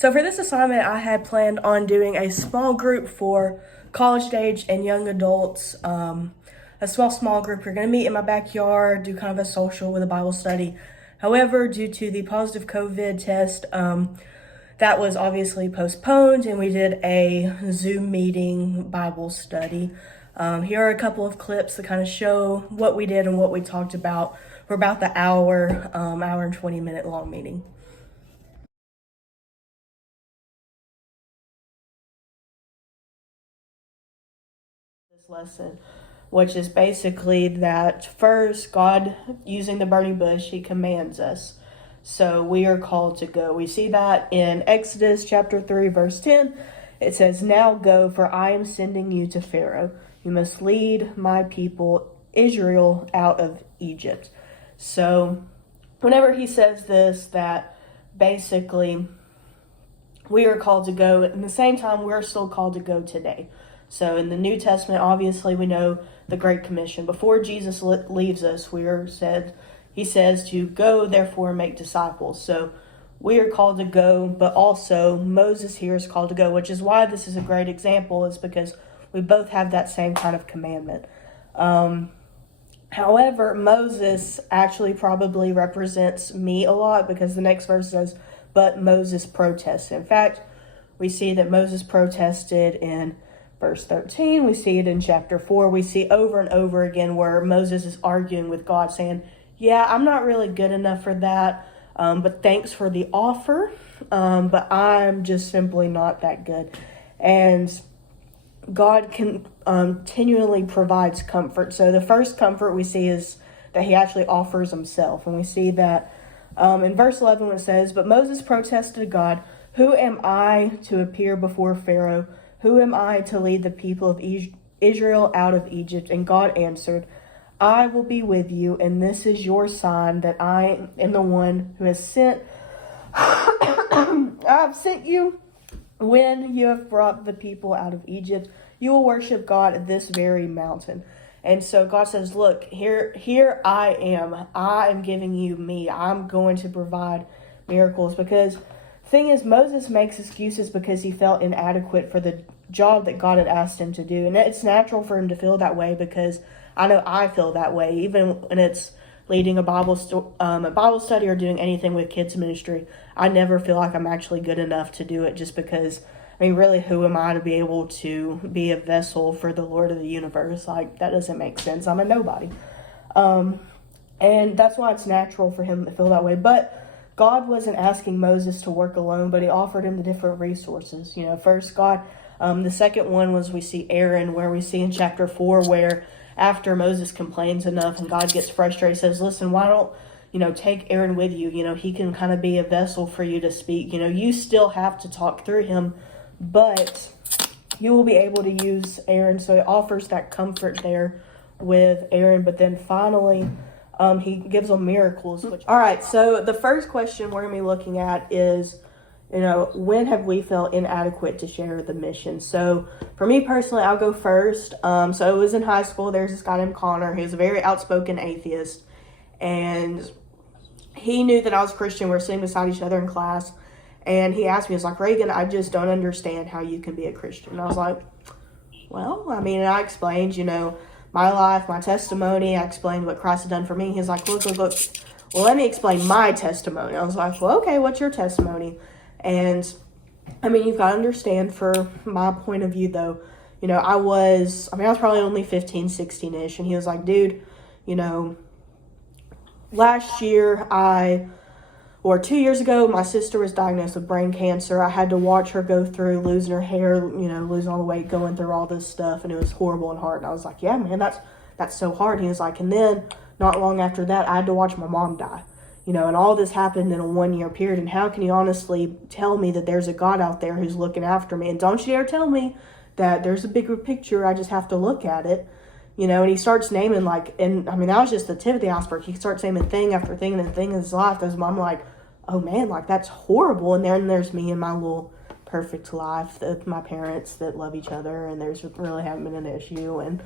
So for this assignment, I had planned on doing a small group for college age and young adults. A small group. We're going to meet in my backyard, do kind of a social with a Bible study. However, due to the positive COVID test, that was obviously postponed, and we did a Zoom meeting Bible study. Here are a couple of clips that kind of show what we did and what we talked about for about the hour and 20-minute long meeting. This lesson, which is basically that first, God, using the burning bush, he commands us. So we are called to go. We see that in Exodus chapter 3, verse 10. It says, "Now go, for I am sending you to Pharaoh. You must lead my people, Israel, out of Egypt." So whenever he says this, that basically we are called to go. At the same time, we're still called to go today. So in the New Testament, obviously, we know the Great Commission. Before Jesus leaves us, he says to go, therefore, make disciples. So we are called to go, but also Moses here is called to go, which is why this is a great example, is because we both have that same kind of commandment. However, Moses actually probably represents me a lot, because the next verse says, "But Moses protested." In fact, we see that Moses protested in verse 13. We see it in chapter 4. We see over and over again where Moses is arguing with God, saying, "Yeah, I'm not really good enough for that, but thanks for the offer, but I'm just simply not that good." And God continually provides comfort. So the first comfort we see is that he actually offers himself. And we see that in verse 11 when it says, "But Moses protested to God, 'Who am I to appear before Pharaoh? Who am I to lead the people of Israel out of Egypt?' And God answered, 'I will be with you, and this is your sign that I am the one who has sent. I have sent you. When you have brought the people out of Egypt, you will worship God at this very mountain.'" And so God says, "Look, here I am. I am giving you me. I'm going to provide miracles." Because thing is, Moses makes excuses because he felt inadequate for the job that God had asked him to do. And it's natural for him to feel that way, because I know I feel that way, even when it's leading a Bible study or doing anything with kids ministry. I never feel like I'm actually good enough to do it, just because, I mean, really, who am I to be able to be a vessel for the Lord of the universe? Like, that doesn't make sense. I'm a nobody. And that's why it's natural for him to feel that way. But God wasn't asking Moses to work alone, but he offered him the different resources. First God, the second one was, we see Aaron, where we see in chapter 4, where after Moses complains enough and God gets frustrated, he says, "Listen, why don't, take Aaron with you? He can kind of be a vessel for you to speak. You still have to talk through him, but you will be able to use Aaron." So it offers that comfort there with Aaron. But then finally, he gives them miracles. All right, so the first question we're going to be looking at is, when have we felt inadequate to share the mission? So for me personally, I'll go first. So it was in high school. There's this guy named Connor. He was a very outspoken atheist, and he knew that I was Christian. We were sitting beside each other in class, and he asked me, he's like, "Reagan, I just don't understand how you can be a Christian." And I was like, well, I mean, and I explained, my life, my testimony. I explained what Christ had done for me. He's like, look. Well, let me explain my testimony. I was like, well, okay, what's your testimony? And I mean, you've got to understand, for my point of view, though, I was probably only 15, 16-ish. And he was like, "Dude, last year 2 years ago, my sister was diagnosed with brain cancer. I had to watch her go through losing her hair, losing all the weight, going through all this stuff, and it was horrible and hard." And I was like, "Yeah, man, that's so hard." And he was like, "And then not long after that, I had to watch my mom die, and all this happened in a 1-year period. And how can you honestly tell me that there's a God out there who's looking after me? And don't you dare tell me that there's a bigger picture. I just have to look at it." And he starts naming, that was just the tip of the iceberg. He starts naming thing after thing and thing in his life. As I'm like, oh man, that's horrible. And then there's me and my little perfect life, that my parents that love each other, and there's really haven't been an issue. And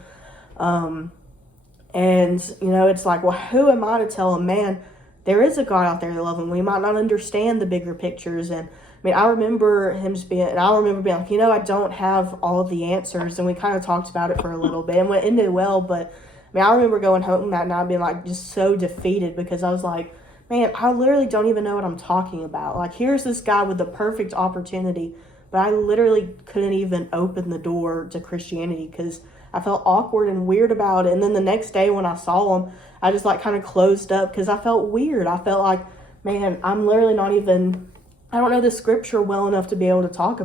it's like, well, who am I to tell him, man, there is a God out there that loves him? We might not understand the bigger pictures, and mean, I remember him just being, and I remember being like, I don't have all of the answers. And we kind of talked about it for a little bit and it ended well. But I mean, I remember going home that night being like just so defeated because I was like, man, I literally don't even know what I'm talking about. Like, here's this guy with the perfect opportunity, but I literally couldn't even open the door to Christianity because I felt awkward and weird about it. And then the next day when I saw him, I just like kind of closed up because I felt weird. I felt like, man, I'm literally not even, I don't know the scripture well enough to be able to talk about